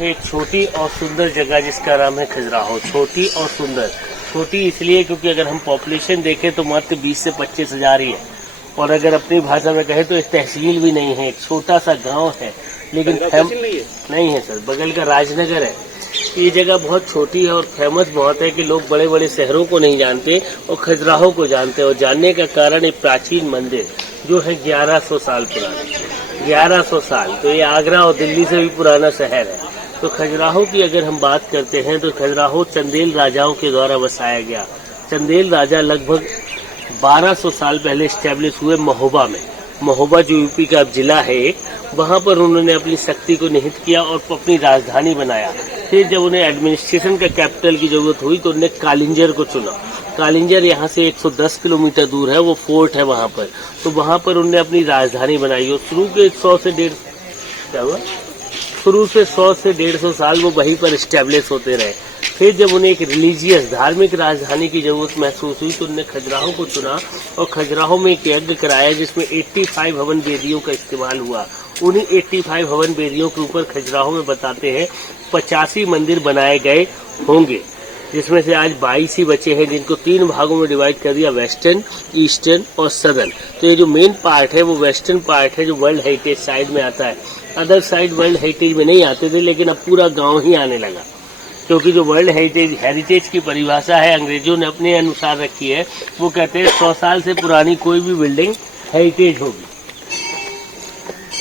एक छोटी और सुंदर जगह जिसका नाम है खजुराहो। छोटी और सुंदर, छोटी इसलिए क्योंकि अगर हम पॉपुलेशन देखें तो मात्र 20 से 25 हजार ही है, और अगर अपनी भाषा में कहें तो एक तहसील भी नहीं है, एक छोटा सा गांव है। लेकिन नहीं है सर, बगल का राजनगर है। ये जगह बहुत छोटी है और फेमस बहुत है कि लोग बड़े बड़े शहरों को नहीं जानते और खजुराहो को जानते हैं। और जानने का कारण एक प्राचीन मंदिर जो है 1100 साल पुराना, 1100 साल। तो ये आगरा और दिल्ली से भी पुराना शहर है। तो खजुराहो की अगर हम बात करते हैं तो खजुराहो चंदेल राजाओं के द्वारा बसाया गया। चंदेल राजा लगभग 1200 साल पहले स्टैब्लिश हुए महोबा में। महोबा जो यूपी का जिला है, वहां पर उन्होंने अपनी शक्ति को निहित किया और अपनी राजधानी बनाया। फिर जब उन्हें एडमिनिस्ट्रेशन का कैपिटल की जरूरत हुई तो उन्होंने कालिंजर को चुना। कालिंजर यहाँ से 110 किलोमीटर दूर है, वो फोर्ट है वहां पर। तो वहां पर उन्होंने अपनी राजधानी बनाई और शुरू से 100 से 150 साल वो वहीं पर स्टैब्लिश होते रहे। फिर जब उन्हें एक रिलीजियस धार्मिक राजधानी की जरूरत महसूस हुई तो उन्होंने खजुराहो को चुना और खजुराहो में एक यज्ञ कराया जिसमें 85 हवन वेदियों का इस्तेमाल हुआ। उन्हीं 85 हवन वेदियों के ऊपर खजुराहो में बताते हैं 85 मंदिर बनाए गए होंगे, जिसमें से आज 22 ही बचे हैं, जिनको 3 भागों में डिवाइड कर दिया, वेस्टर्न, ईस्टर्न और सदर्न। तो ये जो मेन पार्ट है वो वेस्टर्न पार्ट है जो वर्ल्ड हेरिटेज साइड में आता है। अदर साइड वर्ल्ड हेरिटेज में नहीं आते थे, लेकिन अब पूरा गांव ही आने लगा, क्योंकि जो वर्ल्ड हेरिटेज की परिभाषा है अंग्रेजों ने अपने अनुसार रखी है। वो कहते हैं 100 साल से पुरानी कोई भी बिल्डिंग हेरिटेज होगी।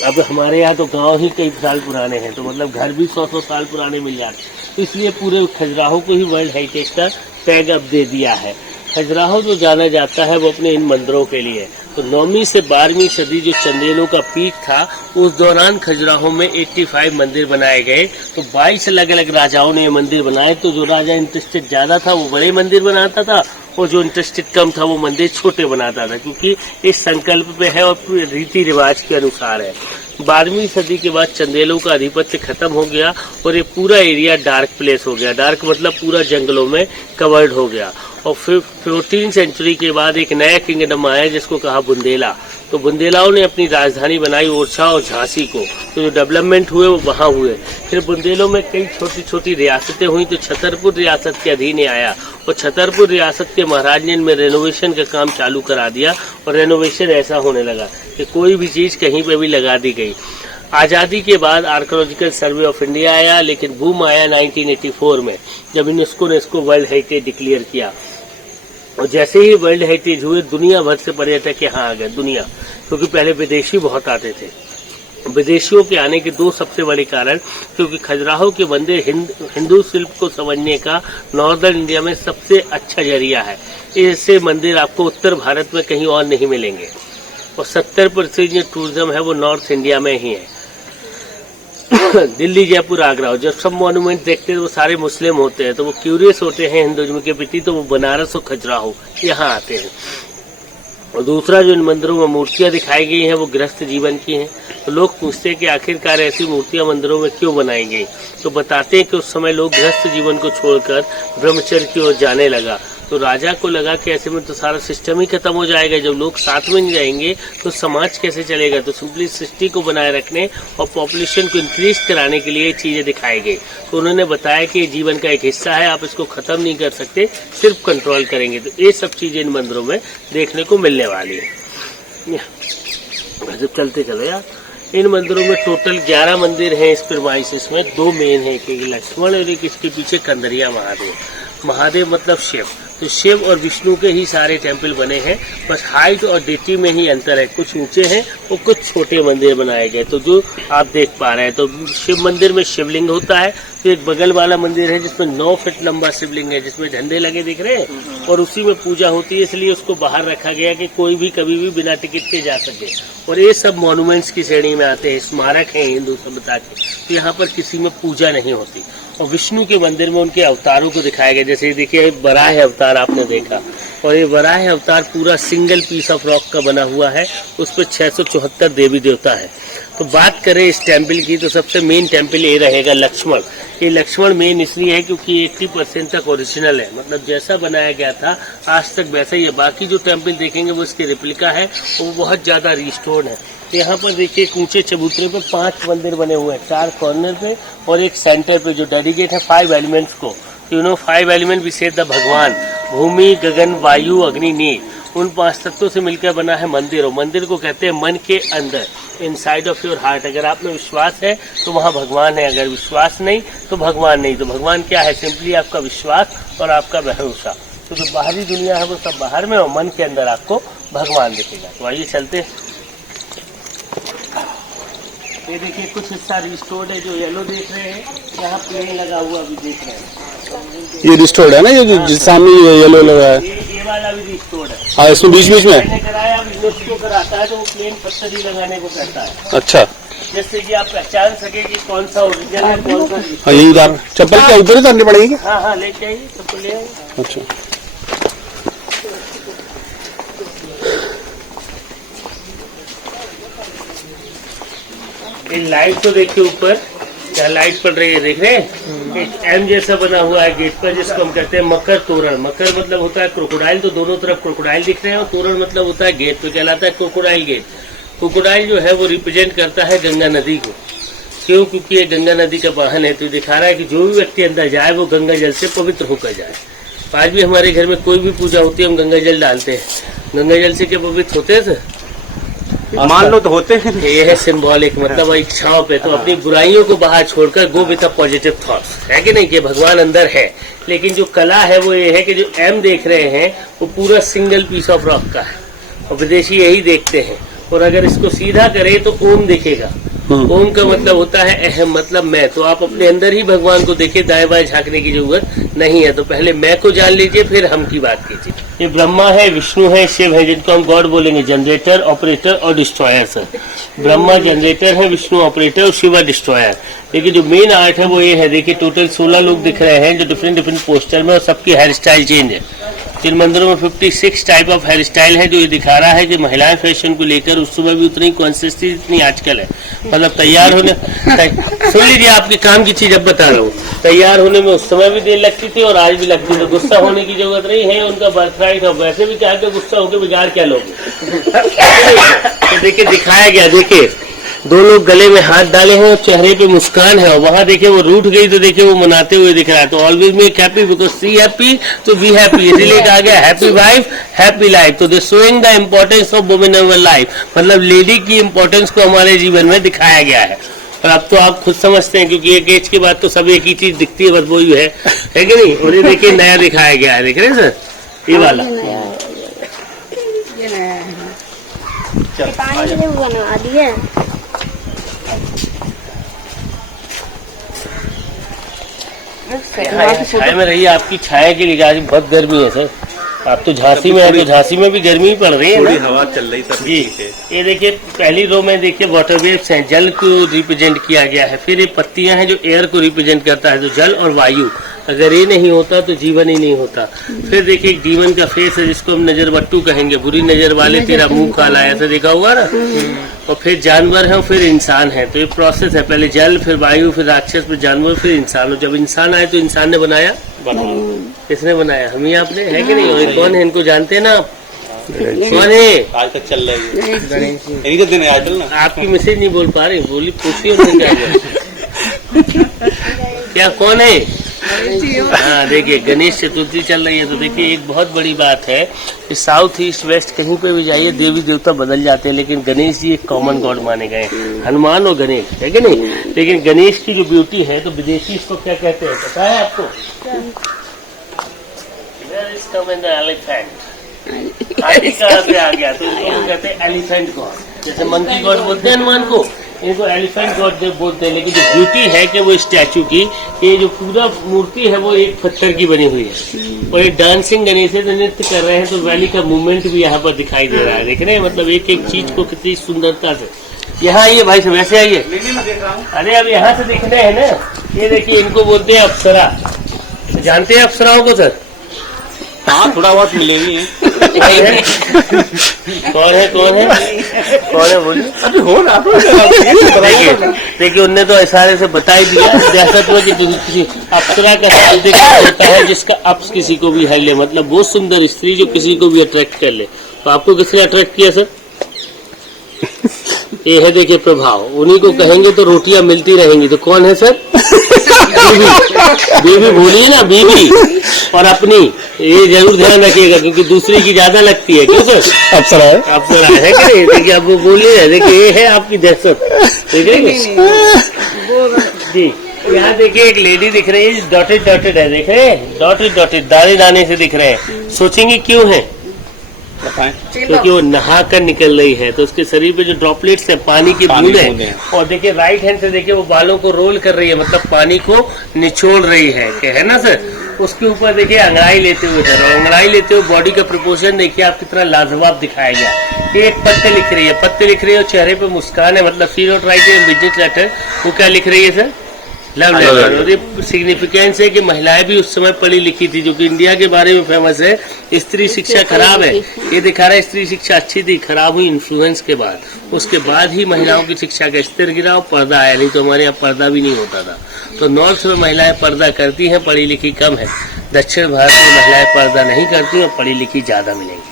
अब हमारे यहाँ तो गांव ही कई साल पुराने हैं, तो मतलब घर भी 100 साल पुराने मिल जाते हैं। तो इसलिए पूरे खजुराहो को ही वर्ल्ड हेरिटेज का टैग अब दे दिया है। खजुराहो जो जाना जाता है वो अपने इन मंदिरों के लिए। तो 9वीं से 12वीं सदी जो चंदेलों का पीक था, उस दौरान खजुराहो में 85 मंदिर बनाए गए। तो 22 अलग अलग राजाओं ने ये मंदिर बनाए। तो जो राजा इंटरेस्टेड ज्यादा था वो बड़े मंदिर बनाता था और जो इंटरेस्टेड कम था वो मंदिर छोटे बनाता था, क्योंकि इस संकल्प पे है और रीति रिवाज के अनुसार है। 12वीं सदी के बाद चंदेलों का आधिपत्य खत्म हो गया और ये पूरा एरिया डार्क प्लेस हो गया। डार्क मतलब पूरा जंगलों में कवर्ड हो गया। और फिर 14वीं सेंचुरी के बाद एक नया किंगडम आया जिसको कहा बुंदेला। तो बुंदेलाओं ने अपनी राजधानी बनाई ओरछा और झांसी को। तो जो डेवलपमेंट हुए वो वहां हुए। फिर बुंदेलों में कई छोटी छोटी रियासतें हुई, तो छतरपुर रियासत के अधीन आया और छतरपुर रियासत के महाराज ने इनमें रेनोवेशन का काम चालू करा दिया। और रेनोवेशन ऐसा होने लगा कि कोई भी चीज कहीं पे भी लगा दी गई। आजादी के बाद आर्कियोलॉजिकल सर्वे ऑफ इंडिया आया, लेकिन बूम आया 1984 में, जब यूनेस्को ने इसको वर्ल्ड हेरिटेज डिक्लेयर किया। और जैसे ही वर्ल्ड हेरिटेज हुए, दुनिया भर से पर्यटक यहाँ आ गए, दुनिया, क्योंकि पहले विदेशी बहुत आते थे। विदेशियों के आने के 2 सबसे बड़े कारण, क्योंकि खजुराहो के मंदिर हिंदू शिल्प को समझने का नॉर्दर्न इंडिया में सबसे अच्छा जरिया है। ऐसे मंदिर आपको उत्तर भारत में कहीं और नहीं मिलेंगे। और 70% जो टूरिज्म है वो नॉर्थ इंडिया में ही है। दिल्ली, जयपुर, आगरा, और जब सब मॉन्यूमेंट देखते हैं वो सारे मुस्लिम होते हैं, तो वो क्यूरियस होते हैं हिंदुइज्म के प्रति, तो वो बनारस और खजुराहो यहाँ आते हैं। और दूसरा, जो इन मंदिरों में मूर्तियां दिखाई गई हैं वो गृहस्थ जीवन की हैं। तो लोग पूछते हैं कि आखिरकार ऐसी मूर्तियां मंदिरों में क्यों बनाई गई। तो बताते हैं कि उस समय लोग गृहस्थ जीवन को छोड़कर ब्रह्मचर्य की ओर जाने लगा। तो राजा को लगा कि ऐसे में तो सारा सिस्टम ही खत्म हो जाएगा। जब लोग साथ में नहीं रहेंगे तो समाज कैसे चलेगा। तो सिंपली सृष्टि को बनाए रखने और पॉपुलेशन को इंक्रीज कराने के लिए ये चीजें दिखाई गई। तो उन्होंने बताया कि ये जीवन का एक हिस्सा है, आप इसको खत्म नहीं कर सकते, सिर्फ कंट्रोल करेंगे। तो ये सब चीजें इन मंदिरों में देखने को मिलने वाली है। जब चलते चलो यार, इन मंदिरों में टोटल 11 मंदिर हैं इस प्रीमाइसेस में। 2 मेन है, एक लक्ष्मण और एक इसके पीछे कंदरिया महादेव। महादेव मतलब शिव। तो शिव और विष्णु के ही सारे टेम्पल बने हैं, बस हाइट और डेटी में ही अंतर है। कुछ ऊंचे हैं और कुछ छोटे मंदिर बनाए गए। तो जो आप देख पा रहे हैं, तो शिव मंदिर में शिवलिंग होता है। तो एक बगल वाला मंदिर है जिसमें 9 फीट लंबा शिवलिंग है, जिसमें झंडे लगे दिख रहे हैं, और उसी में पूजा होती है। इसलिए उसको बाहर रखा गया कि कोई भी कभी भी बिना टिकट के जा सके। और ये सब मॉन्यूमेंट्स की श्रेणी में आते हैं, स्मारक हैं हिंदू सभ्यता के। तो यहाँ पर किसी में पूजा नहीं होती। और विष्णु के मंदिर में उनके अवतारों को दिखाया गया। जैसे देखिए, वराह अवतार आपने देखा, और ये वराह अवतार पूरा सिंगल पीस ऑफ रॉक का बना हुआ है। उस पर 674 देवी देवता है। तो बात करें इस टेम्पल की, तो सबसे मेन टेम्पल ये रहेगा लक्ष्मण। ये लक्ष्मण मेन इसलिए है क्योंकि 80% तक ओरिजिनल है, मतलब जैसा बनाया गया था आज तक वैसा ही है। बाकी जो टेम्पल देखेंगे वो इसके रिप्लिका है, वो बहुत ज्यादा रिस्टोर्ड है। तो यहाँ पर देखिए एक ऊंचे चबूतरे पे 5 मंदिर बने हुए हैं, 4 कॉर्नर पे और एक सेंटर पे, जो डेडिकेट है 5 एलिमेंट्स को। 5 एलिमेंट विशेष द भगवान, भूमि, गगन, वायु, अग्नि, नीर, उन 5 तत्वों से मिलकर बना है मंदिर। और मंदिर को कहते हैं मन के अंदर, इनसाइड ऑफ योर हार्ट। अगर आप में विश्वास है तो वहाँ भगवान है, अगर विश्वास नहीं तो भगवान नहीं। तो भगवान क्या है? सिंपली आपका विश्वास और आपका भरोसा। तो जो बाहरी दुनिया है वो सब बाहर में, और मन के अंदर आपको भगवान दिखेगा। तो आइए चलते। ये देखिए कुछ हिस्सा रिस्टोर्ड है, जो येलो देख रहे हैं, यहाँ प्लेन लगा हुआ भी देख रहे हैं। ये रिस्टोर्ड है ना, ये जिस सामने ये येलो लगा है, ये वाला भी रिस्टोर्ड है। हाँ, इसमें बीच बीच में मैंने कराया, अब यूनेस्को कराता है तो वो प्लेन पत्थर ही लगाने को कहता है। अच्छा, जैसे कि आप पहचान सके कि कौन सा ओरिजिनल है, कौन सा। हाँ, यही उधर चप्पल क्या उधर करनी पड़ेगी? हाँ हाँ, लेके आइए, चप्पल ले आइए। अच्छा, ये लाइट तो देखिए ऊपर क्या लाइट पड़ रही है, देख रहे हैं? एक एम जैसा बना हुआ है गेट पर, जिसको हम कहते हैं मकर तोरण। मकर मतलब होता है क्रोकोडाइल, तो दोनों तरफ क्रोकोडाइल दिख रहे हैं, और तोरण मतलब होता है गेट, तो कहलाता है क्रोकोडाइल गेट। क्रोकोडाइल जो है वो रिप्रेजेंट करता है गंगा नदी को। क्यों? क्योंकि ये गंगा नदी का वाहन है, तो दिखा रहा है कि जो भी व्यक्ति अंदर जाए वो गंगा जल से पवित्र होकर जाए। आज भी हमारे घर में कोई भी पूजा होती है, हम गंगा जल डालते हैं। गंगा जल से क्या पवित्र होते हैं सर? मान लो तो होते हैं। ये है सिंबॉलिक, मतलब इच्छाओं पे। तो अपनी बुराइयों को बाहर छोड़कर go with a positive thoughts, है कि नहीं, कि भगवान अंदर है। लेकिन जो कला है वो ये है कि जो एम देख रहे हैं वो पूरा सिंगल पीस ऑफ रॉक का है, और विदेशी यही देखते हैं। और अगर इसको सीधा करें तो ओम दिखेगा। ओम का मतलब होता है अहम, मतलब मैं। तो आप अपने अंदर ही भगवान को देखिए, दाएं बाएं झांकने की जरूरत नहीं है। तो पहले मैं को जान लीजिए, फिर हम की बात कीजिए। ये ब्रह्मा है, विष्णु है, शिव है, जिनको हम गॉड बोलेंगे, जनरेटर, ऑपरेटर और डिस्ट्रॉयर। सर, ब्रह्मा जनरेटर है, विष्णु ऑपरेटर और शिव डिस्ट्रॉयर। लेकिन जो मेन आर्ट है वो ये है, देखिए टोटल 16 लोग दिख रहे हैं, जो डिफरेंट डिफरेंट पोस्टर में, और सबकी हेयर स्टाइल चेंज है। जिन मंदिरों में 56 टाइप ऑफ हेयर स्टाइल है, जो ये दिखा रहा है कि महिलाएं फैशन को लेकर उस समय भी उतनी कॉन्शियस थी जितनी आजकल है। मतलब तैयार होने, सुन लीजिए आपके काम की चीज अब बता रहा हूँ। तैयार होने में उस समय भी देर लगती थी और आज भी लगती है। तो गुस्सा होने की जरूरत नहीं है, उनका बर्थ राइट है। वैसे भी क्या है, गुस्सा होकर बिगाड़ क्या लोगे। तो देखिए दिखाया गया, देखिए 2 लोग गले में हाथ डाले हैं और चेहरे पे मुस्कान है, और वहां देखिए वो रूठ गई तो देखिए वो मनाते हुए दिख रहा है। तो always make happy because she happy तो बी हैप्पी, इसीलिए कहा गया हैप्पी वाइफ हैप्पी लाइफ। तो this showing the importance of women in life, मतलब लेडी की इम्पोर्टेंस को हमारे जीवन में दिखाया गया है। और अब तो आप खुद समझते हैं, क्योंकि एक एज के बाद तो सब एक ही चीज दिखती है, बस वही है कि नहीं। और ये देखिए नया दिखाया गया है, देख रहे हैं सर, ये वाला बना दिया। छाया में रहिए, आपकी छाया के लिए आज बहुत गर्मी है सर। आप तो झांसी में है, तो झांसी में भी गर्मी पड़ रही है ना, हवा चल रही तब जी। ये देखिए पहली रो में देखिए वाटरवेव्स हैं, जल को रिप्रेजेंट किया गया है। फिर ये पत्तियां हैं जो एयर को रिप्रेजेंट करता है, तो जल और वायु। अगर ये नहीं होता तो जीवन ही नहीं होता। फिर देखिए एक डीमन का फेस है, जिसको हम नजर बट्टू कहेंगे, बुरी नजर वाले तेरा मुंह काला, ऐसा देखा हुआ ना। और फिर जानवर है, और फिर इंसान है। तो ये प्रोसेस है, पहले जल, फिर वायु, फिर राक्षस, फिर जानवर, फिर इंसान। और जब इंसान आए तो इंसान ने बनाया, किसने बनाया? हम ही आपने, है कि नहीं? और कौन है, इनको जानते हैं ना आप? कौन है? आज तक चल रहा है, इन्हीं का दिन है आज। ना आपकी मैसेज नहीं बोल पा रही, बोली पूछिए क्या कौन है? हाँ देखिए गणेश चतुर्थी चल रही है। तो देखिए एक बहुत बड़ी बात है कि साउथ ईस्ट वेस्ट कहीं पे भी जाइए देवी देवता बदल जाते हैं, लेकिन गणेश जी एक कॉमन गॉड माने गए, हनुमान और गणेश, है कि नहीं। लेकिन गणेश की जो ब्यूटी है, तो विदेशी इसको क्या कहते हैं पता है आपको? एलिफेंट, हाथी कहाँ से आ गया? तो इनको कहते हैं एलिफेंट गॉड। जैसे मंकी गॉड बोलते हैं हनुमान को, इनको एलिफेंट गॉड बोलते हैं। लेकिन जो ब्यूटी है कि वो स्टैचू की, ये जो पूरा मूर्ति है वो एक पत्थर की बनी हुई है, और ये डांसिंग गणेश है, नृत्य कर रहे हैं। तो वैली का मूवमेंट भी यहाँ पर दिखाई दे रहा है, देख रहे हैं, मतलब एक एक चीज को कितनी सुंदरता से। यहाँ आइए भाई साहब, वैसे आइए। अरे अब यहाँ से दिखने हैं ना, ये देखिए इनको बोलते हैं अप्सरा। जानते हैं अप्सराओं को सर? हाँ थोड़ा बहुत मिलेगी। कौन है बोलिए। अभी हो ना देखिए उनने तो इशारे से बता ही दिया। जैसा तो कि किसी अप्सरा का शब्द होता है जिसका अप्स किसी को भी है ले, मतलब वो सुंदर स्त्री जो किसी को भी अट्रैक्ट कर ले। तो आपको किसने अट्रैक्ट किया सर? ये है देखिए प्रभाव, उन्हीं को कहेंगे तो रोटियां मिलती रहेंगी। तो कौन है सर? बीवी। बीवी बोलिए ना, बीवी और अपनी, ये जरूर ध्यान रखिएगा क्योंकि दूसरी की ज्यादा लगती है। क्यों सर? अप्सरा है। अप्सरा है कि नहीं? देखिए अब वो बोलिए, देखिए ये है आपकी दहशत, देख रहे जी। यहाँ देखिए एक लेडी दिख रही है, डॉटेड डॉटेड है, देख रहे हैं, डॉटेड डॉटेड, दाने दाने से दिख रहे हैं। सोचेंगे क्यों है? क्योंकि वो नहा कर निकल रही है, तो उसके शरीर पे जो ड्रॉपलेट्स है, पानी की बूंद है, और देखिए राइट हैंड से देखिए वो बालों को रोल कर रही है, मतलब पानी को निचोड़ रही है ना सर? उसके ऊपर देखिए अंगड़ाई लेते हुए सर, और अंगड़ाई लेते हुए बॉडी का प्रोपोर्शन देखिए आप कितना लाजवाब दिखाया गया। एक पत्ते लिख रही है, पत्ते लिख रही है और चेहरे पे मुस्कान है, मतलब सी नॉट राइट बिजनेस लेटर। वो क्या लिख रही है सर? Love letter. और ये सिग्निफिकेंस है कि महिलाएं भी उस समय पढ़ी लिखी थी, जो कि इंडिया के बारे में फेमस है। स्त्री शिक्षा खराब है, ये दिखा रहा है स्त्री शिक्षा अच्छी थी, खराब हुई इन्फ्लुएंस के बाद। उसके बाद ही महिलाओं की शिक्षा का स्तर गिरा और पर्दा आया, नहीं तो हमारे यहाँ पर्दा भी नहीं होता था। तो नॉर्थ में महिलाएं पर्दा करती हैं, पढ़ी लिखी कम है। दक्षिण भारत में महिलाएं पर्दा नहीं करती और पढ़ी लिखी ज्यादा मिलेंगी।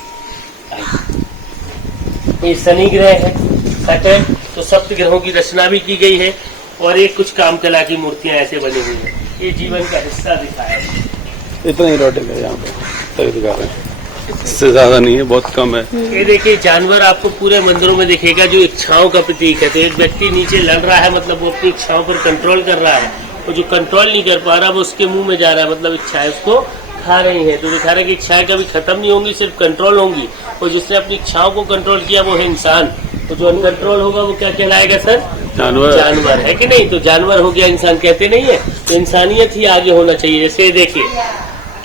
ये शनि ग्रह है, सैटर्न, तो सप्त ग्रहों की रचना भी की गई है। और एक कुछ काम कला की मूर्तियां ऐसे बनी हुई हैं, ये जीवन का हिस्सा दिखाया है। इतना ही डॉटेड है यहाँ पे, तभी दिखा रहे हैं, इससे ज्यादा नहीं है, बहुत कम है। ये देखिए जानवर आपको पूरे मंदिरों में दिखेगा जो इच्छाओं का प्रतीक है। तो एक व्यक्ति नीचे लड़ रहा है, मतलब वो अपनी इच्छाओं पर कंट्रोल कर रहा है, और जो कंट्रोल नहीं कर पा रहा वो उसके मुंह में जा रहा है, मतलब इच्छाएं उसको खा रही है। तो दिखा रहा है कि इच्छाएं कभी खत्म नहीं होंगी, सिर्फ कंट्रोल होंगी। और जिसने अपनी इच्छाओं को कंट्रोल किया वो है इंसान, तो जो अनकंट्रोल होगा वो क्या कहलाएगा सर? जानवर। जानवर है कि नहीं? तो जानवर हो गया, इंसान कहते नहीं है। तो इंसानियत ही आगे होना चाहिए। जैसे देखिए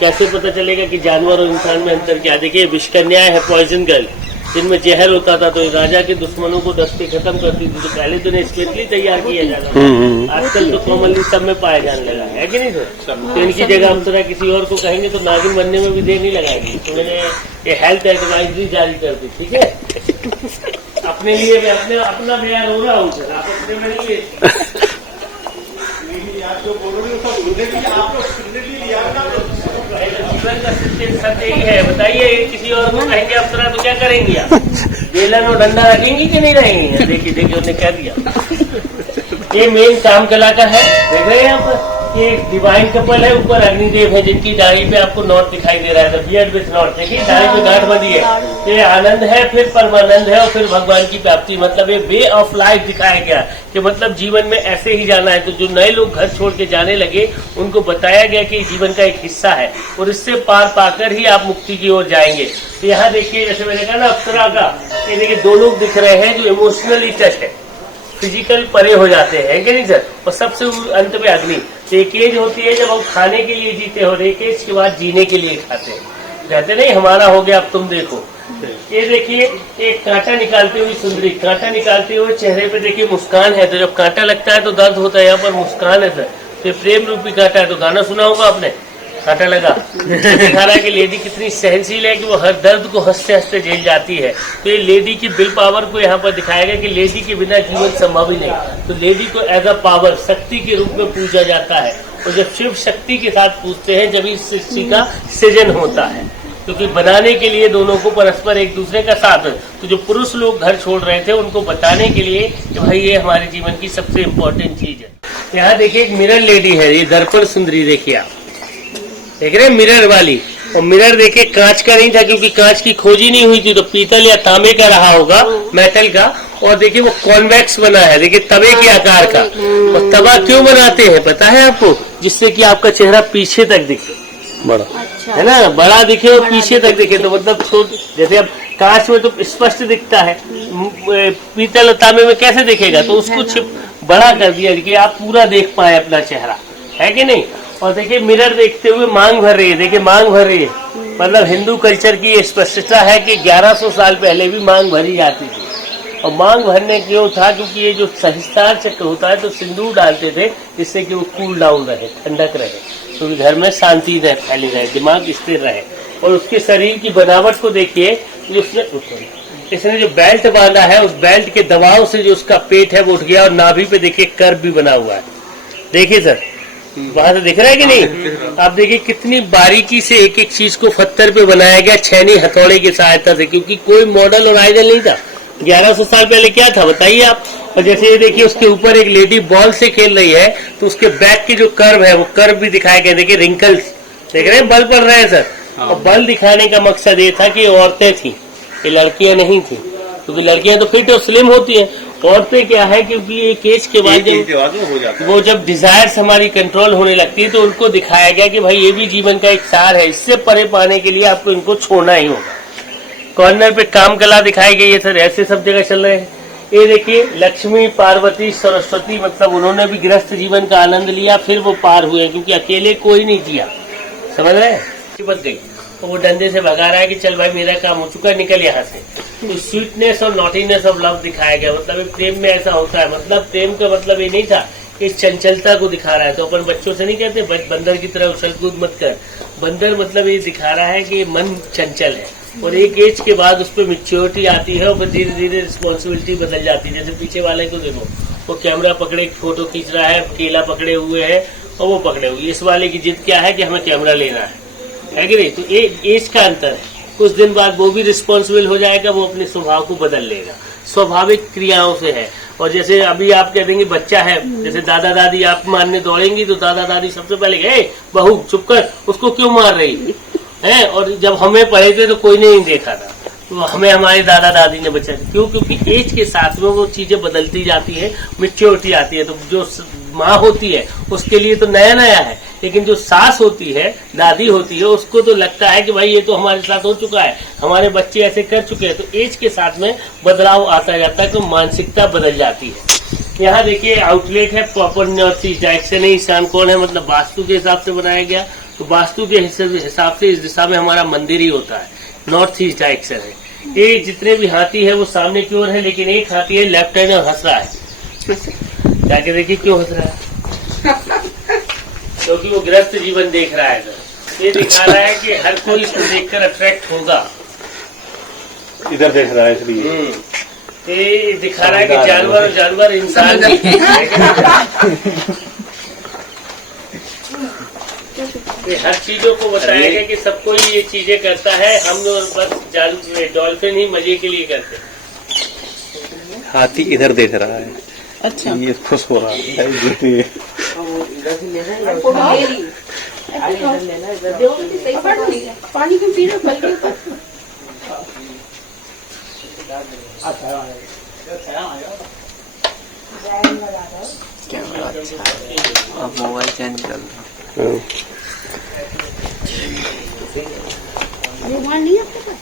कैसे पता चलेगा कि जानवर और इंसान में अंतर क्या? देखिए विषकन्या है, पॉइजन गर्ल, जिनमें जहर होता था तो राजा के दुश्मनों को डस के खत्म करती थी। तो पहले तो इन्हें स्पेशली तैयार किया जाता था, आजकल तो कॉमनली सब में पाया जाने लगा है कि नहीं सर? तो इनकी जगह हम तरह किसी और को कहेंगे तो नागिन बनने में भी देर नहीं लगाएगी। तो मैंने ये हेल्थ एडवाइजरी जारी कर दी, ठीक है? अपने लिए मैं अपना बयान हो रहा हूँ सर, आप अपने में नहीं लेते। जीवन का सत्य यही है। बताइए किसी और को कहेंगे अप्सरा तो क्या करेंगी आप? बेलन और डंडा रखेंगी कि नहीं रहेंगी? देखिए देखिए उन्हें कह दिया। ये मेन काम कला का है, देख रहे हैं यहाँ पर। ये डिवाइन कपल है, ऊपर अग्निदेव है जिनकी दाढ़ी पे आपको नॉट दिखाई दे रहा है, बियर्ड विथ नॉट। देखिए दाढ़ी पे गांठ बंधी है, ये आनंद है, फिर परमानंद है और फिर भगवान की प्राप्ति। मतलब ये वे ऑफ लाइफ दिखाया गया कि मतलब जीवन में ऐसे ही जाना है। तो जो नए लोग घर छोड़ के जाने लगे उनको बताया गया कि जीवन का एक हिस्सा है और इससे पार पाकर ही आप मुक्ति की ओर जाएंगे। तो यहाँ देखिए जैसे मैंने कहा ना अप्सरा का, ये देखिए दो लोग दिख रहे हैं जो इमोशनली टच है, फिजिकल परे हो जाते हैं कि नहीं सर? और सबसे अंत में अग्नि। एक एज होती है जब हम खाने के लिए जीते हो, एक एज के बाद जीने के लिए खाते हैं। कहते नहीं हमारा हो गया अब तुम देखो। ये देखिए एक कांटा निकालती हुई सुंदरी, कांटा निकालते हुए चेहरे पे देखिए मुस्कान है। तो जब कांटा लगता है तो दर्द होता है, यहाँ पर मुस्कान है सर। तो प्रेम रूपी कांटा है। तो गाना सुना होगा आपने, कांटा लगा। दिखा रहा है कि लेडी कितनी सहनशील है कि वो हर दर्द को हंसते हंसते झेल जाती है। तो ये लेडी की विल पावर को यहाँ पर दिखाया गया कि लेडी के बिना जीवन संभव ही नहीं। तो लेडी को एज अ पावर, शक्ति के रूप में पूजा जाता है। और जब शिव शक्ति के साथ पूजते हैं जब इस सृष्टि का सृजन होता है, क्योंकि बनाने के लिए दोनों को परस्पर एक दूसरे का साथ। तो जो पुरुष लोग घर छोड़ रहे थे उनको बताने के लिए कि भाई ये हमारे जीवन की सबसे इम्पोर्टेंट चीज है। यहाँ देखिए एक मिरर लेडी है, ये दर्पण सुंदरी देखिए आप, देख रहे हैं मिरर वाली। और मिरर देखिए कांच का नहीं था क्योंकि कांच की खोज ही नहीं हुई थी, तो पीतल या तांबे का रहा होगा, मेटल का। और देखिए वो कॉन्वेक्स बना है, देखिए तवे के आकार का। और तवा क्यों बनाते हैं पता है आपको? जिससे कि आपका चेहरा पीछे तक दिखे, बड़ा है ना, बड़ा दिखे और पीछे तक दिखे। तो मतलब जैसे अब कांच में तो स्पष्ट दिखता है, पीतल और तांबे में कैसे दिखेगा? तो उसको बड़ा कर दिया कि आप पूरा देख पाए अपना चेहरा, है कि नहीं? और देखिए मिरर देखते हुए मांग भर रही है, देखिए मांग भर रही है। मतलब हिंदू कल्चर की ये स्पष्टता है कि 1100 साल पहले भी मांग भरी जाती थी। और मांग भरने क्यों था? क्योंकि ये जो सहिस्तार चक्र होता है तो सिंदूर डालते थे जिससे कि वो कूल डाउन रहे, ठंडक रहे, तो घर में शांति रहे, फैली रहे, दिमाग स्थिर रहे। और उसके शरीर की बनावट को देखिए, इसने जो बेल्ट बांधा है उस बेल्ट के दबाव से जो उसका पेट है वो उठ गया। और नाभि पे देखिए कर्व भी बना हुआ है, देखिए सर वहां से दिख रहा है कि नहीं? आप देखिए कितनी बारीकी से एक एक चीज को पत्थर पे बनाया गया, छेनी हथौड़े की सहायता से, क्योंकि कोई मॉडल और आइडल नहीं था। 1100 साल पहले क्या था बताइए आप। और जैसे ये देखिए उसके ऊपर एक लेडी बॉल से खेल रही है, तो उसके बैक की जो कर्व है वो कर्व भी दिखाया गया। देखिए रिंकल्स देख रहे हैं, बल पड़ रहे हैं सर। और बल दिखाने का मकसद ये था कि औरतें थी, ये लड़कियां नहीं थी, क्योंकि लड़कियां तो फिट और स्लिम होती हैं। औरतें क्या है, क्योंकि एक एज के बाद वो जब डिजायर्स हमारी कंट्रोल होने लगती है, तो उनको दिखाया गया कि भाई ये भी जीवन का एक सार है, इससे परे पाने के लिए आपको इनको छोड़ना ही होगा। कॉर्नर पे काम कला दिखाई गई है सर, ऐसे सब जगह चल रहे हैं। ये देखिए लक्ष्मी पार्वती सरस्वती, मतलब उन्होंने भी गृहस्थ जीवन का आनंद लिया, फिर वो पार हुए, क्योंकि अकेले कोई नहीं जिया, समझ रहे हैं। बच गई तो वो डंडे से भगा रहा है कि चल भाई मेरा काम हो चुका, निकल यहाँ से। तो स्वीटनेस और नॉटीनेस ऑफ लव दिखाया गया, मतलब प्रेम में ऐसा होता है। मतलब प्रेम का मतलब ये नहीं था कि चंचलता को दिखा रहा है। तो अपन बच्चों से नहीं कहते बंदर की तरह उछल कूद मत कर, बंदर मतलब ये दिखा रहा है कि मन चंचल है, और एक एज के बाद उस पर मेच्योरिटी आती है, और फिर धीरे धीरे रिस्पॉन्सिबिलिटी बदल जाती है। जैसे पीछे वाले को देखो, वो कैमरा पकड़े फोटो खींच रहा है, केला पकड़े हुए है और वो पकड़े हुए। इस वाले की जिद क्या है कि हमें कैमरा लेना है कि नहीं। तो एज का अंतर है। कुछ दिन बाद वो भी रिस्पॉन्सिबल हो जाएगा, वो अपने स्वभाव को बदल लेगा। स्वाभाविक क्रियाओं से है। और जैसे अभी आप कह देंगे बच्चा है, जैसे दादा दादी आप मारने दौड़ेंगी, तो दादा दादी सबसे पहले ए बहू चुप कर, उसको क्यों मार रही है। और जब हमें पढ़े थे तो कोई नहीं देखा था, तो हमें हमारे दादा दादी ने बचा। क्यों? क्योंकि एज के साथ में वो चीजें बदलती जाती है, मेच्योरिटी आती है। तो जो माँ होती है उसके लिए तो नया नया है, लेकिन जो सास होती है, दादी होती है, उसको तो लगता है कि भाई ये तो हमारे साथ हो चुका है, हमारे बच्चे ऐसे कर चुके हैं। तो एज के साथ में बदलाव आता जाता है, तो मानसिकता बदल जाती है। यहाँ देखिए आउटलेट है प्रॉपर नॉर्थ ईस्ट डायरेक्शन है। ईशान कौन है, मतलब वास्तु के हिसाब से बनाया गया। तो वास्तु के हिसाब से इस दिशा में हमारा मंदिर ही होता है, नॉर्थ ईस्ट डायरेक्शन है। ये जितने भी हाथी है वो सामने की ओर है, लेकिन एक हाथी है लेफ्ट हैंड में हंस रहा है। जाके देखिए क्यों हंस रहा है, क्योंकि वो गृहस्थ जीवन देख रहा है सर। ये दिखा रहा है कि हर कोई इसको देखकर अट्रैक्ट होगा, इधर देख रहा है इसलिए। ये दिखा रहा है कि जानवर जानवर इंसान ये हर चीजों को बताया गया कि सब कोई ये चीजें करता है, हम लोग बस डॉल्फिन ही मजे के लिए करते हैं। हाथी इधर देख रहा है, अच्छा ये खुश हो रहा है। पानी क्यों पी रहे हो? कैमरा अच्छा है, अब मोबाइल चेंज कर लो। नहीं आपके पास?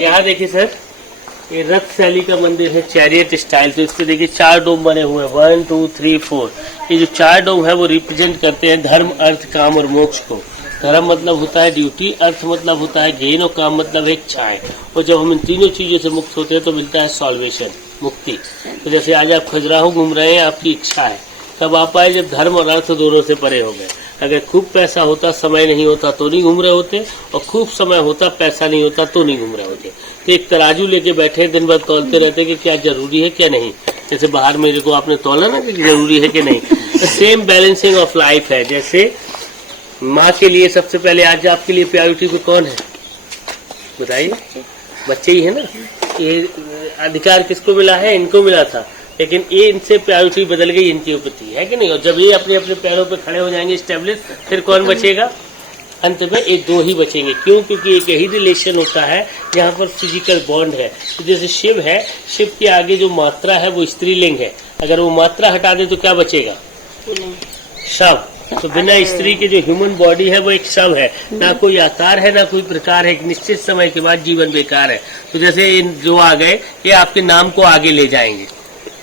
यहाँ देखिए सर, ये रथ शैली का मंदिर है, चैरियट स्टाइल। तो इसके देखिए 4 डोम बने हुए हैं, 1 2 3 4। ये जो 4 डोम है वो रिप्रेजेंट करते हैं धर्म, अर्थ, काम और मोक्ष को। धर्म मतलब होता है ड्यूटी, अर्थ मतलब होता है गेन, और काम मतलब है इच्छाएं। और जब हम इन तीनों चीजों से मुक्त होते हैं तो मिलता है सॉल्वेशन, मुक्ति। तो जैसे आज आप खजुराहो घूम रहे हैं, आपकी इच्छा है, तब आप आए जब धर्म और अर्थ दोनों से परे हो गए। अगर खूब पैसा होता, समय नहीं होता तो नहीं घूम रहे होते, और खूब समय होता, पैसा नहीं होता तो नहीं घूम रहे होते। तो एक तराजू लेके बैठे दिन भर तौलते रहते कि क्या जरूरी है क्या नहीं। जैसे बाहर मेरे को आपने तौला ना कि जरूरी है कि नहीं। सेम बैलेंसिंग ऑफ लाइफ है। जैसे माँ के लिए सबसे पहले आज आपके लिए प्रायोरिटी पे कौन है बताइए? बच्चे ही है ना। ये अधिकार किसको मिला है? इनको मिला था, लेकिन ये इनसे प्रायोरिटी बदल गई इनके प्रति, है कि नहीं। और जब ये अपने अपने पैरों पे खड़े हो जाएंगे स्टेब्लिश, फिर कौन बचेगा? अंत में ये 2 ही बचेंगे। क्यों? क्योंकि एक यही रिलेशन होता है जहाँ पर फिजिकल बॉन्ड है। तो जैसे शिव है, शिव के आगे जो मात्रा है वो स्त्रीलिंग है, अगर वो मात्रा हटा दे तो क्या बचेगा? शव। तो बिना स्त्री के जो ह्यूमन बॉडी है वो एक शव है, ना कोई आकार है ना कोई प्रकार है। एक निश्चित समय के बाद जीवन बेकार है। तो जैसे इन जो आ गए, ये आपके नाम को आगे ले जाएंगे,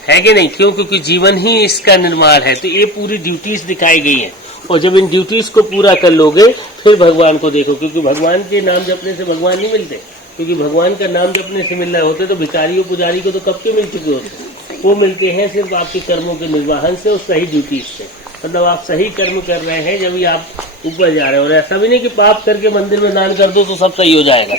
है कि नहीं। क्यों? क्योंकि जीवन ही इसका निर्माण है। तो ये पूरी ड्यूटीज दिखाई गई हैं, और जब इन ड्यूटीज को पूरा कर लोगे फिर भगवान को देखो। क्योंकि भगवान के नाम जपने से भगवान नहीं मिलते, क्योंकि भगवान का नाम जपने से मिल रहे होते तो भिखारियों पुजारी को तो कब के मिल चुके होते। वो मिलते हैं सिर्फ आपके कर्मों के निर्वाहन से और सही ड्यूटीज से। मतलब आप सही कर्म कर रहे हैं जब भी आप ऊपर जा रहे हो। और ऐसा भी नहीं कि पाप करके मंदिर में दान कर दो तो सब सही हो जाएगा।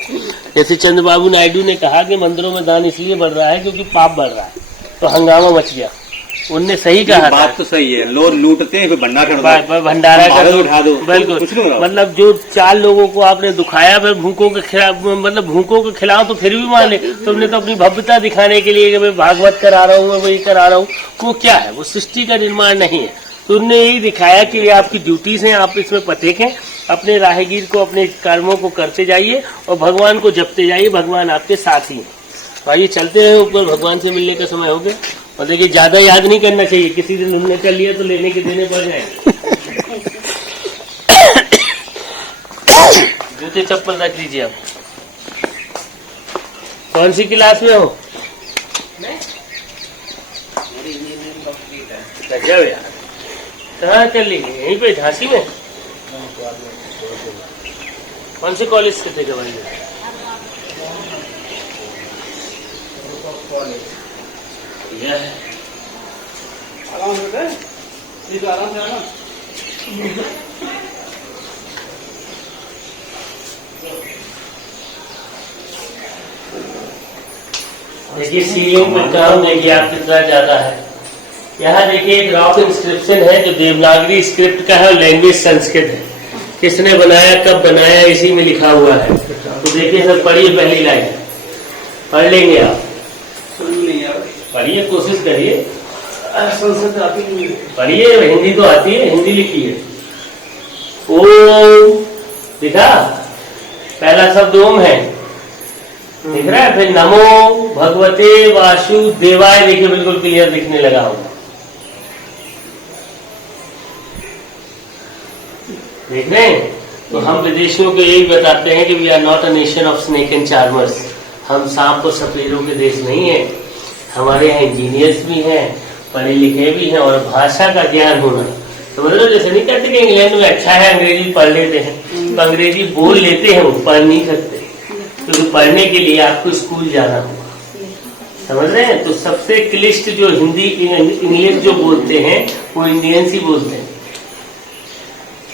जैसे चंद्रबाबू नायडू ने कहा कि मंदिरों में दान इसलिए बढ़ रहा है क्योंकि पाप बढ़ रहा है, तो हंगामा मच गया। उनने सही कहा था। बात तो सही है, लोग लूटते हैं, कोई भंडारा भंडारा कर दो, उठा दो, बिल्कुल। कुछ नहीं होगा। मतलब जो 4 लोगों को आपने दुखाया, फिर भूखों के खिलाफ, मतलब भूखों के खिलाफ तो फिर भी मान ले, तुमने तो अपनी भव्यता दिखाने के लिए कि मैं भागवत करा रहा हूँ, मैं वही करा रहा हूँ, वो क्या है, वो सृष्टि का निर्माण नहीं है। तो उन्होंने यही दिखाया कि ये आपकी ड्यूटीज हैं, आप इसमें पतेखें, अपने राहगीर को अपने कर्मों को करते जाइए और भगवान को जपते जाइए, भगवान आपके साथ ही हैं। आइए चलते हैं ऊपर, भगवान से मिलने का समय हो गया। और देखिए ज्यादा याद नहीं करना चाहिए, किसी दिन हमने कर लिया तो लेने के देने पड़ जाएंगे। जूते चप्पल रख लीजिए आप। कौन सी क्लास में हो? गजब यार, कहाँ कर लीजिए? यहीं पे झांसी में? कौन से कॉलेज से थे भाई? देखिए सीलिंग पे काम देखिए आप कितना ज्यादा है। यहाँ देखिए एक रॉक इंस्क्रिप्शन है जो देवनागरी स्क्रिप्ट का है और लैंग्वेज संस्कृत है। किसने बनाया, कब बनाया, इसी में लिखा हुआ है। तो देखिए सर, पढ़िए पहली लाइन, पढ़ लेंगे आप? पढ़िए, कोशिश करिए, पढ़िए, हिंदी तो आती है, हिंदी लिखिए। ओम दिखा, पहला शब्द ओम है, दिख रहा है। फिर नमो भगवते वासुदेवाय, देखिए बिल्कुल क्लियर दिखने लगा होगा, देख रहे हैं। तो हम विदेशियों को यही बताते हैं कि we are not a nation of snake and charmers, हम सांप और सपेरों के देश नहीं है। हमारे यहाँ इंजीनियर्स भी हैं, पढ़े लिखे भी हैं, और भाषा का ज्ञान होना। तो मतलब जैसे नहीं कहते कि इंग्लैंड में अच्छा है, अंग्रेजी पढ़ लेते हैं, तो अंग्रेजी बोल लेते हैं, वो पढ़ नहीं सकते, क्योंकि तो पढ़ने के लिए आपको स्कूल जाना होगा, समझ रहे हैं। तो सबसे क्लिष्ट जो हिंदी इंग्लिश जो बोलते हैं वो इंडियंस ही बोलते हैं,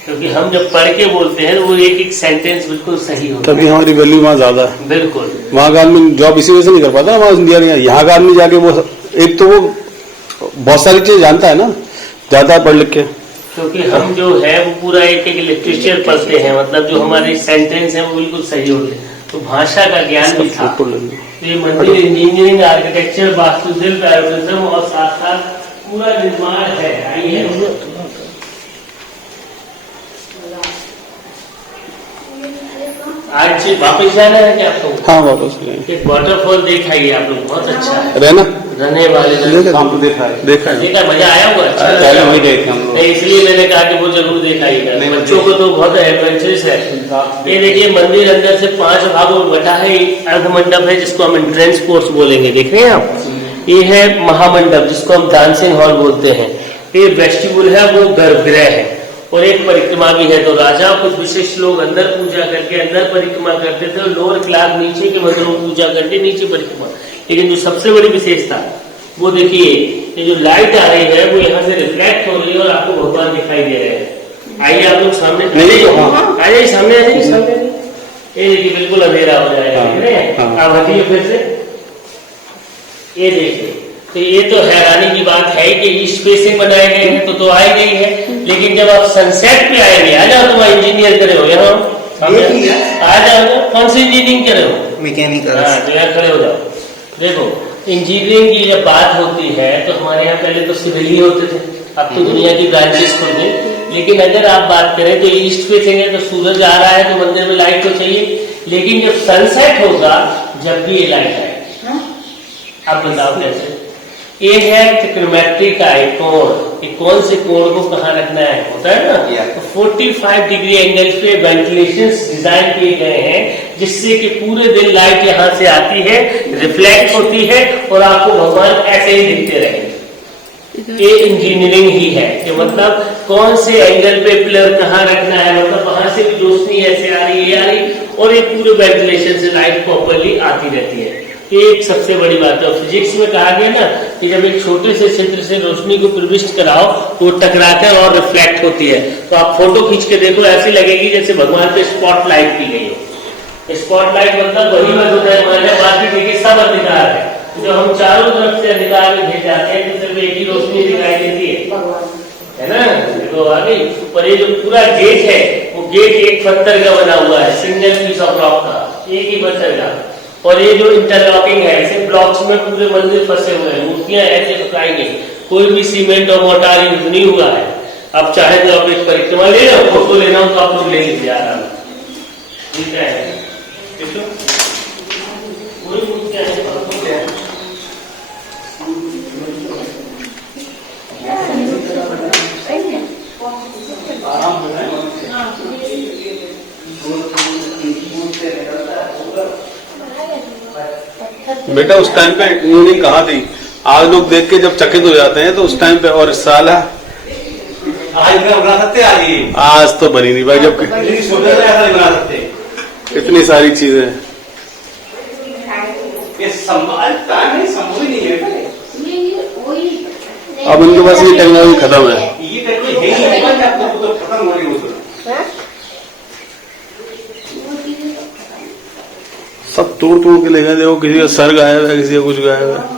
क्योंकि हम जब पढ़ के बोलते हैं तो वो एक एक सेंटेंस बिल्कुल सही होता है। तभी हमारी वैल्यू वहाँ ज्यादा है। बिल्कुल, वहाँ का आदमी जॉब इसी वजह से नहीं कर पाता हमारा इंडिया में। यहाँ का आदमी जाके वो एक तो वो बहुत सारी चीज जानता है ना, ज्यादा पढ़ लिख के, क्योंकि हम जो है वो पूरा एक एक लिटरेचर पढ़ते हैं, मतलब जो हमारे सेंटेंस है वो बिल्कुल सही होते हैं। तो भाषा का ज्ञान भी था। तो ये मंदिर इंजीनियरिंग, आर्किटेक्चर, वास्तुशिल्प, एरोटिज्म और साथ साथ पूरा निर्माण है। आइए आज वापस जाना है क्या आपको? हाँ वापस एक वाटरफॉल देखाइए आप लोग, बहुत अच्छा है। रहना रहने वाले देखा देखा, मजा आया होगा? अच्छा, इसलिए मैंने कहा कि वो जरूर देखाइएगा, बच्चों को तो बहुत एडवेंचरस है। ये देखिए मंदिर अंदर से 5 भागों में बटा है। अर्ध मंडप है जिसको हम एंट्रेंस कोर्स बोलेंगे, देख रहे हैं आप। ये है महामंडप जिसको हम डांसिंग हॉल बोलते हैं। ये वेस्टिब्यूल है, वो गर्भगृह है, और एक परिक्रमा भी है। तो राजा कुछ विशिष्ट लोग अंदर पूजा करके अंदर परिक्रमा करते थे, और लोअर क्लास नीचे के मंदिरों में पूजा करके नीचे परिक्रमा। लेकिन जो सबसे बड़ी विशेषता वो देखिए, ये जो लाइट आ रही है वो यहाँ से रिफ्लेक्ट हो रही है और आपको भगवान दिखाई दे रहे हैं। आइए आप लोग सामने आ जाइए, सामने आ जाइए, सामने। ये देखिए बिल्कुल अंधेरा हो जाएगा, आप हटिए फिर से। ये देखिए, तो ये तो हैरानी की बात है कि ईस्ट फेसिंग बनाए गए हैं, तो आ ही गई है। लेकिन जब आप सनसेट पे आएंगे, आ जाओ, तुम इंजीनियर करे हो यहाँ, आ जाओ। कौन सी इंजीनियरिंग करे हो? मैकेनिकल। हाँ, तो यहाँ खड़े हो जाओ। देखो, इंजीनियरिंग की जब बात होती है तो हमारे यहाँ पहले तो सिविल ही होते थे, अब तो दुनिया की ब्रांचेस खुल गई। लेकिन अगर आप बात करें तो ईस्ट फेसिंग है, तो सूरज आ रहा है तो मंदिर में लाइट तो चाहिए। लेकिन जब सनसेट होगा, जब भी ये लाइट आएगी, आप बताओ कैसे? ये है ट्रिग्नोमेट्री का एक कोण, कि कौन से कोण को कहाँ रखना है, होता है ना। तो 45 डिग्री एंगल पे वेंटिलेशन डिजाइन किए गए हैं, जिससे कि पूरे दिन लाइट यहाँ से आती है, रिफ्लेक्ट होती है, और आपको भगवान ऐसे ही दिखते रहेंगे। ये इंजीनियरिंग ही है कि मतलब कौन से एंगल पे पिलर कहाँ रखना है, मतलब वहां से भी रोशनी ऐसे आ रही है, और ये पूरे वेंटिलेशन से लाइट प्रॉपरली आती रहती है। एक सबसे बड़ी बात है। फिजिक्स में कहा गया ना कि जब एक छोटे से क्षेत्र से रोशनी को प्रविष्ट कराओ तो टकराकर और रिफ्लेक्ट होती है। तो आप फोटो खींच के देखो, ऐसी लगेगी जैसे भगवान पे स्पॉटलाइट की गई हो। स्पॉटलाइट मतलब वही में होता है, बाकी देखिए सब अंधकार है, जो हम चारों तरफ से अंधकार में भेज जाते हैं तो सिर्फ एक ही रोशनी दिखाई देती है ना। देखो आगे पर ये जो पूरा गेट है वो गेट एक पत्थर का बना हुआ है, सिंगल पीस ऑफ रॉक का, एक ही पत्थर का। और ये जो इंटरलॉकिंग है ऐसे ब्लॉक्स में पूरे मंदिर फंसे हुए हैं, मूर्तियां ऐसे फंसाई गई, कोई भी सीमेंट और मोटार यूज नहीं हुआ है। अब चाहे तो आप एक परिक्रमा ले लो, फोटो लेना हो तो आप लोग ले लीजिए आराम, ठीक है। कोई मूर्तियां बेटा उस टाइम पे इन्होंने कहा थी, आज लोग देख के जब चकित हो जाते हैं तो उस टाइम पे, और साला आज बना सकते आज ये, आज तो बनी नहीं भाई, जब ऐसा नहीं बना सकते। इतनी सारी चीजें। ये संभव नहीं, संभव ही नहीं है। अब इनके पास ये टेक्नोलॉजी खत्म है, ये टेक्नोलॉजी है ही नहीं, आपको खत्म हो रही है। सब तोड़ तोड़ के ले गए। देखो किसी का सर गायब है, किसी का कुछ गायब है।